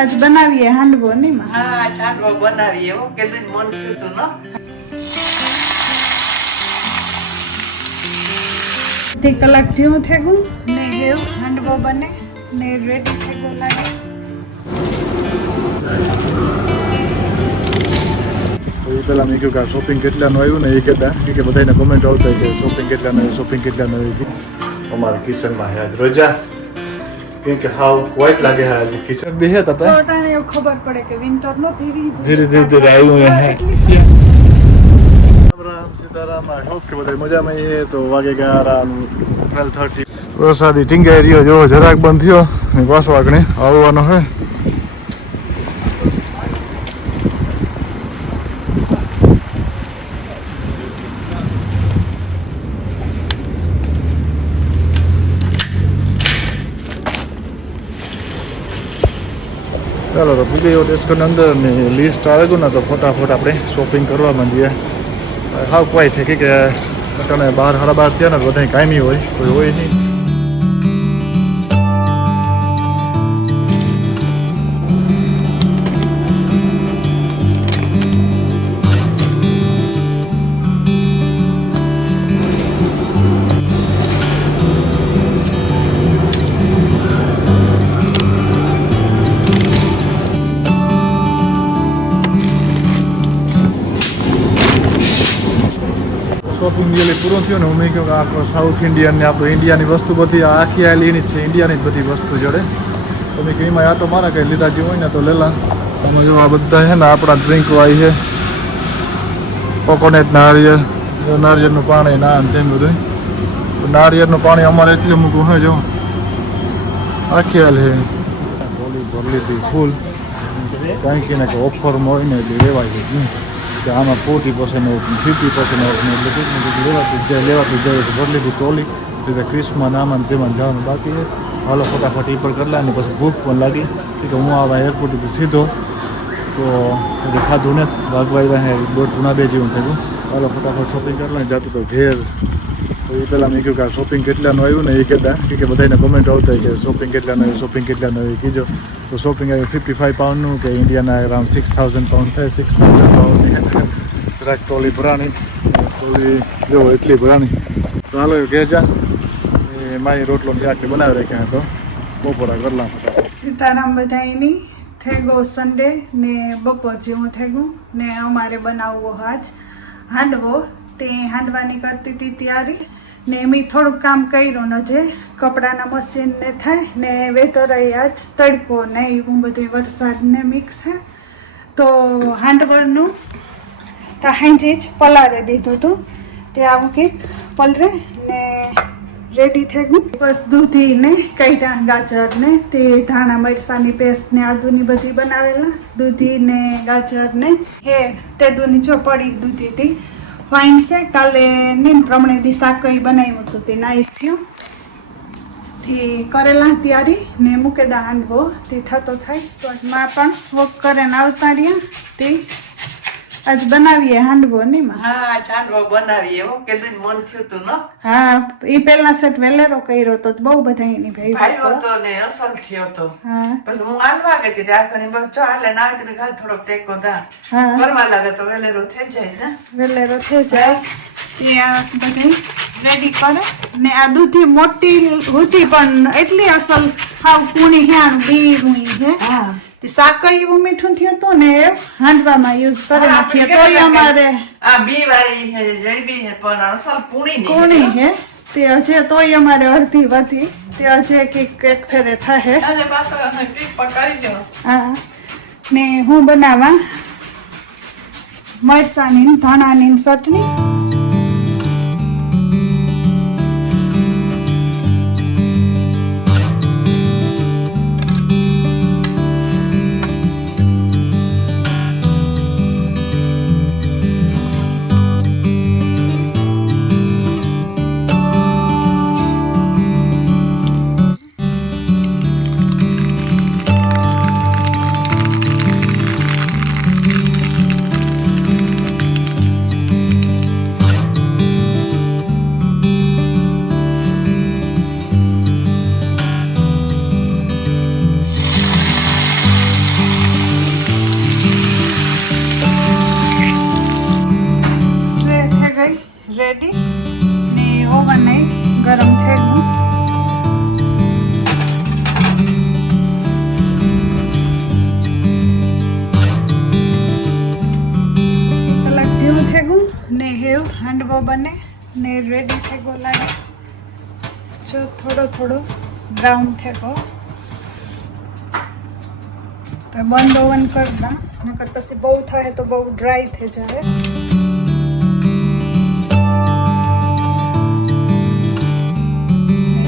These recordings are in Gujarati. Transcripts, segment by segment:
आज बनावीए हांडवो नहीं मां। हाँ आज हांडवो बनावीए हो के दिन मन थયું તું ન તે કલાક જેવું થેગું ને હેવ હાંડવો બને ને રેડી થેગો લાગે। એ પેલા મેં કહ્યું કે શોપિંગ કેટલાનું આવ્યું ને એ કહેતા કે બધાને કમેન્ટ આવતા કે શોપિંગ કેટલાનું આવ્યું। અમારા કિચનમાં હે આજ રજા કેમ કે હાવ વ્હાઈટ લાગે હે આજ કિચન બી હે તાતા છોટાને એવું ખબર પડે કે વિન્ટર નો ધીરે ધીરે આવ્યું હે। રામ સીતારામ આઈ હોપ કે બધા મજામાં છે। તો વાગે ગયા રામ 12:30 વરસાદી ટીંગાઈ રહ્યો જો જરાક બંધ થયો ને પાછો આગળ આવવાનો હે। ચાલો તો પૂરી ડિસ્કાઉન્ટ અંદર ને લિસ્ટ આવેલું ને તો ફટાફટ આપણે શોપિંગ કરવા માંડીએ। હાવ કોઈ થઈ કે અટાણે 12 સાડા 12 થયા ને બધા કાયમી હોય કોઈ હોય નહીં। શોપિંગ જેલી પૂરું થયું ને હું મેં કહ્યું કે આખો સાઉથ ઇન્ડિયન ને આપણું ઇન્ડિયાની વસ્તુ બધી આખી આવેલી એની જ છે ઇન્ડિયાની જ બધી વસ્તુ જોડે। તો મેં કહ્યું એમાં આ તો મારા કંઈ લીધા જેવું હોય ને તો લેલા। અમે જો આ બધા છે ને આપણા ડ્રિંક આવી છે કોકોનટ નારિયેળનું પાણી ના તેમ બધું। નારિયેળનું પાણી અમારે એટલું મૂકવું હોય જો આખી હાલ છે ભરલી હતી ફૂલ કાંઈ કે ને કે ઓફરમાં હોય ને એટલે લેવાય છે કે આમાં 40% ઓફ 50% ઓફ ને એટલે લેવાતું જાય છે ભરલી હતી ટોલી એટલે ક્રિસ્મસ આમાં તેમાં જવાનું બાકી છે। હાલો ફટાફટ એ પણ કરલા ને પછી ભૂખ પણ લાગી કે હું આવા એરપોર્ટથી સીધો તો હજી ખાધું ને વાગવા દોઢ 2 જેવું થયું। હાલો ફટાફટ શોપિંગ કરલા જતું તો ઘેર। તો એ પહેલાં મેં કહ્યું કે શોપિંગ કેટલાનું આવ્યું ને એ કહેતા કે બધાને કમેન્ટ આવતા કે શોપિંગ કેટલાનું આવ્યું કીધો। તો શોપિંગ આવ્યું 55 પાઉન્ડનું કે ઇન્ડિયાના અરાઉન્ડ 6000 પાઉન્ડ થાય 6000 પાઉન્ડની જરાક ટ્રોલી ભરાણી ટ્રોલી જો એટલી ભરાણી। તો હાલો ઘેર જા એ મારી રોટલો આટલી બનાવી રાખ્યા તો બપોરા કરલા ફટાફટ। સીતારામ બધાયની થેગો સન્ડે ને બપોર જેવું થેગું ને અમારે બનાવવો આજ હાંડવો। તે હાંડવાની કરતી હતી તૈયારી ને મેં થોડુંક કામ કર્યું ને જે કપડાના મશીન ને થાય ને વેધર આજ તડકો ને એવું બધું વરસાદ ને મિક્સ છે। તો હાંડવાનું તો હાંજે જ પલારે દીધું હતું તે આવું કંઈક પલરે ને રેડી થઈ ગયું। બસ દૂધી ને કઈટા ગાજર ને તે ધાણા મરચાની પેસ્ટ ને આદુની બધી બનાવેલા દૂધી ને ગાજર ને હે તે દૂની જો પડી દૂધી હતી ફાઇન છે। કાલે નીન પ્રમાણે દી શાકઈ બનાવ્યું હતું તે નાઈસ થયું તે કરેલા તૈયારી ને મૂકેદા હાંડવો તે થતો થાય। તો માં પણ વોક કરે ને આવતા રહ્યા તે આજ બનાવીએ હાંડવો નહીં માં। હા આજ હાંડવો બનાવીએ હો કે દિન મન થયું તું ન હા એ પહેલા સેટ વેલેરો કર્યો તો બહુ બધા એની ભાઈઓ તો ને અસલ થયો તો હા પછી હું આલવા ગઈ હતી આ ઘણી બસ જો હાલે નાગરી ગાલ થોડોક ટેકો દા હા કરવા લાગે તો વેલેરો થઈ જાય ને વેલેરો થઈ જાય એ આ બધી રેડી કરે ને આ દૂધી મોટી હોતી પણ એટલી અસલ હાવ કુણી હેણ બી રૂઈ છે। હા તે સાકઈ એવું મીઠું થયું હતું ને હાંડવામાં યુઝ કરે નાખીએ તોય અમારે આ બી વાળી હે જઈબી હે પણ અસલ પૂણી ની કોણી હે તે હજે તોય અમારે અડધી વધી તે હજે એક ફેરે થાય। આજે પાછો ક્લિક પકડી દો હા ને હું બનાવવા મરચાની ધાણાની ચટણી રેડી ને ઓવન ગરમ થઈ ગયું. કલાક જેવું થઈ ગયું ને હેવ હાંડવો બને ને રેડી થઈ ગયો લાગે. જો થોડો બ્રાઉન થઈ ગયો તો બંધ ઓવન કરતા, નકર પછી બહુ થાય તો બહુ ડ્રાય થઈ જાય.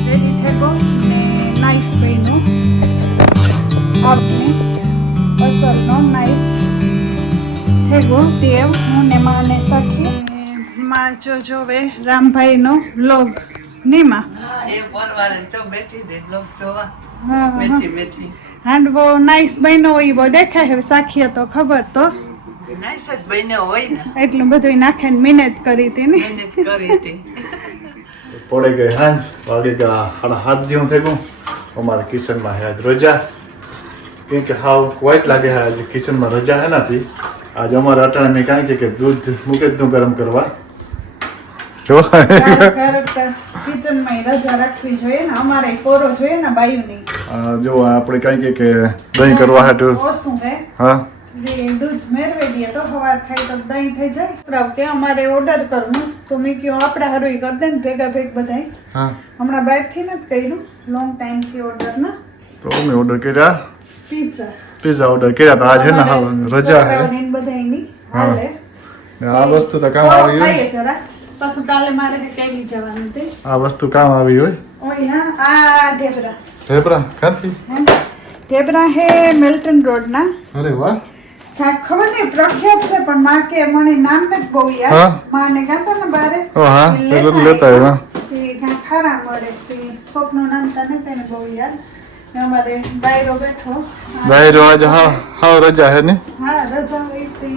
રેડી થઈ ગયો ને નાઈસ બન્યું. આપણે અસલનો નાઈસ થઈ ગયો. તેવ હું ને માને સાખી માં જોવે રામભાઈનો વ્લોગ નીમાં. હા, એ પરવારે જો બેઠી દે લોક જોવા. હા બેઠી હાંડવો નાઈસ બન્યો હોય બહુ દેખાય. હવે સાખીએ તો ખબર તો નાઈસ જ બન્યો હોય ને. એટલું બધું નાખીને મહેનત કરી હતી ને. મહેનત કરી હતી. પડી ગઈ હાંજ, વાગી ગયા 7:30 જેવું થઈ ગયું. અમારા કિચનમાં હે આજ રજા, કેમ કે હાવ ક્વાઇટ લાગે હે આજે કિચનમાં રજા હે નથી. આજે અમારા અટાણે મેં કાંઈ કે દૂધ મૂકે જ દઉં ગરમ કરવા. જો કિચનમાં રજા રાખવી જોઈએ ને, અમારે કોરો જોઈએ ને બાયુની. જો આપણે કાંઈ કે દહીં કરવા હાટું. ઓછું હે હા, દૂધ મેળવી દઈએ તો સવાર થાય તો દહીં થઈ જાય. કે અમારે ઓર્ડર કરવું તો મેં કહ્યું આપણે હારું કરી દે ને ભેગા બધાય. હા, હમણાં બહારથી નથી કર્યું, લોંગ ટાઈમથી ઓર્ડર ના. તો અમે ઓર્ડર કર્યા પિઝા ઓર્ડર કર્યા. તો આજે ને હા રજા હે. બધાયની હા. હાલે. ને આ વસ્તુ તો કામ આવી હોય. ખાઈએ જરા પાછું કાલે મારે કઈ જવાનું તે. આ વસ્તુ કામ આવી હોય. ઓય હા આ ઢેબરા ક્યાંથી? ઢેબરા હે મિલ્ટન રોડ ના. અરે વાહ. ખબર નહીં પ્રખ્યાત છે પણ માં કે મને નામ નથી બહુ યાદ. હા. માને ગાતા ને બારે ઓ હા, પેલો લેતા આવ્યા. તે ઘા ખારા મળે તે શોપનું નામ તને તેને બહુ યાદ. ને અમારે બાયરો બેઠો. બાયરો આજે હા રજા હે ને. હા રજા હોય તે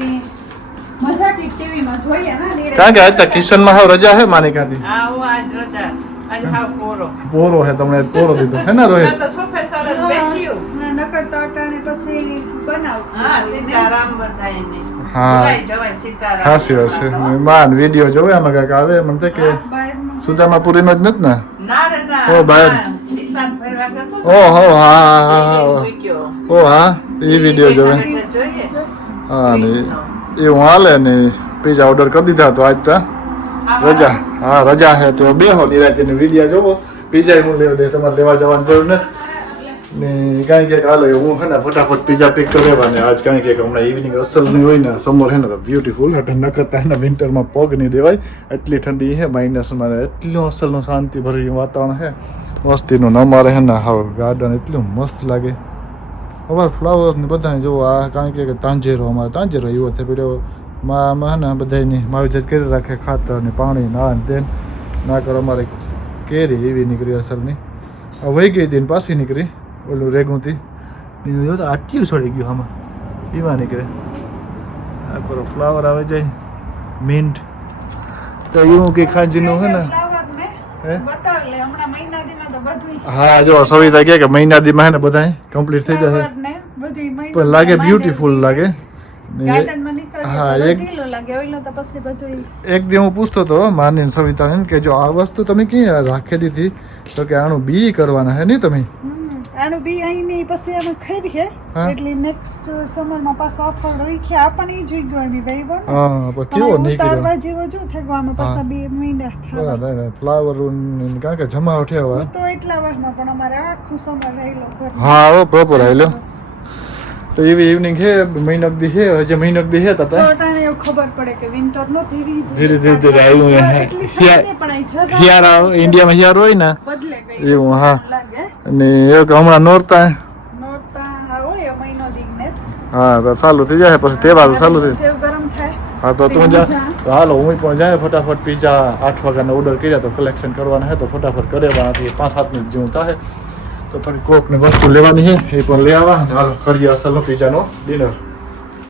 મજા કી ટીવી માં જોઈએ ને. કારણ કે આજ તો કિચનમાં હાવ રજા હે માની કાંથી. હા, હું આજ રજા. આજ હાવ કોરો. પોરો હે, તમને આજ પોરો દીધો હે ને રોહિત? તો સોફે સરસ બેઠ્યું. નકર તો અટાણે પછી બનાવ. હા, સીતારામ બધાયને. હા. ભૂલાઈ જવાય સીતારામ. હાસી વાત છે. માન વિડીયો જોવે આમાં કાંઈક આવે મને તો કે બહારનું સુદામાપુરીનો જ નથી ને? ના રે ના. ઓ, બહાર. નિશાન ફેરવા ગયો તો. ઓહો હા મૂક્યો. ઓ હા, એ વિડીયો જોવે. એટલે જોઈએ. હા ને એ હું હાલે ને પીઝા ઓર્ડર કરી દીધા તો આજ તો રજા. હા રજા હે તો બેહો નિરાંતે વિડીયો જોવો. પીઝા હું લેવા દે, તમારે લેવા જવાની જરૂર નથી ને કાંઈ કે હાલો હું હે ને ફટાફટ પીઝા પેક કરી લેવાને. આજ કાંઈ કે હમણાં ઇવનિંગ અસલની હોય ને, સમર હે ને તો બ્યુટીફુલ એટલે ન કરતા હે ને વિન્ટરમાં પગ નહીં દેવાય. એટલી ઠંડી હે માઇનસમાં, એટલું અસલનું શાંતિ ભર્યું વાતાવરણ હે મસ્તીનું. ને અમારે હે ને હવે ગાર્ડન એટલું મસ્ત લાગે. અમારે ફ્લાવર ને બધા જો આ કાંઈ કે તાંજેરો, અમારે તાંજેરો એવો થાય પેલો માં હે ને બધાની માવજત કરી રાખે, ખાતર ને પાણી ના તેન ના કરો. અમારે કેરી એવી નીકળી અસલની. વહી ગઈ હતી ને પાછી નીકળી ઓલું રેગુંથી. જો તો આટલું છોડી ગયું આમાં એમાં નીકળે. આ કરો ફ્લાવર આવે જાય મિન્ટ તો એવું કંઈ ખાંજીનું હે ને. હે? હા જો સવિતા કે મહિનાદીમાં હે ને બધા કમ્પ્લીટ થઈ જશે પણ લાગે બ્યુટીફુલ લાગે. હા એક દી હું પૂછતો હતો માની સવિતાને કે જો આ વસ્તુ તમે ક્યાં રાખી દીધી તો કે આનું બી કરવાના હે નહીં તમે? આનું બી અહીં નહીં પછી અમે ખરીએ એટલે નેક્સ્ટ સમરમાં પાછો ઓફર હોય કે આપણને ઈ જોઈ ગયો એમ ભાઈ બન. હા પણ કેવો નીકળ્યો. ઉતારવા જેવો જો થગવા અમે પાછા 2 મહિના બરાબર. ફ્લાવર કારણ કે જમાવટ હે હવે તો એટલા વાહમાં પણ અમારે આખું સમર રહેલો ઘર. હા હો પ્રોપર આવેલો તો એવી ઇવનિંગ હે મહિનક દી હે હજી મહિનક દી હે તો ચોટાણે એવું ખબર પડે કે વિન્ટર નો ધીરે ધીરે આવ્યું હિયારા ઇન્ડિયામાં હિયારો હોય ને બદલે ગઈ એવું. હા લાગે અને એવું કે હમણાં નોરતા નોરતા હોય મહિનો દીને હા તો ચાલુ થઈ જાય પછી તહેવાર ચાલુ થઈ. તેવ ગરમ થાય. હા તો તું જા હાલો હું પણ જાય ફટાફટ પીઝા 8 વાગ્યાનો ઓર્ડર કર્યા તો કલેક્શન કરવાના હે તો ફટાફટ કરેવાના 5-7 મિનિટ જેવું થાય તો થોડી કોક ને વસ્તુ લેવાની છે એ પણ લઈ આવવા. હાલો કરીએ અસલનો પીઝાનો ડિનર.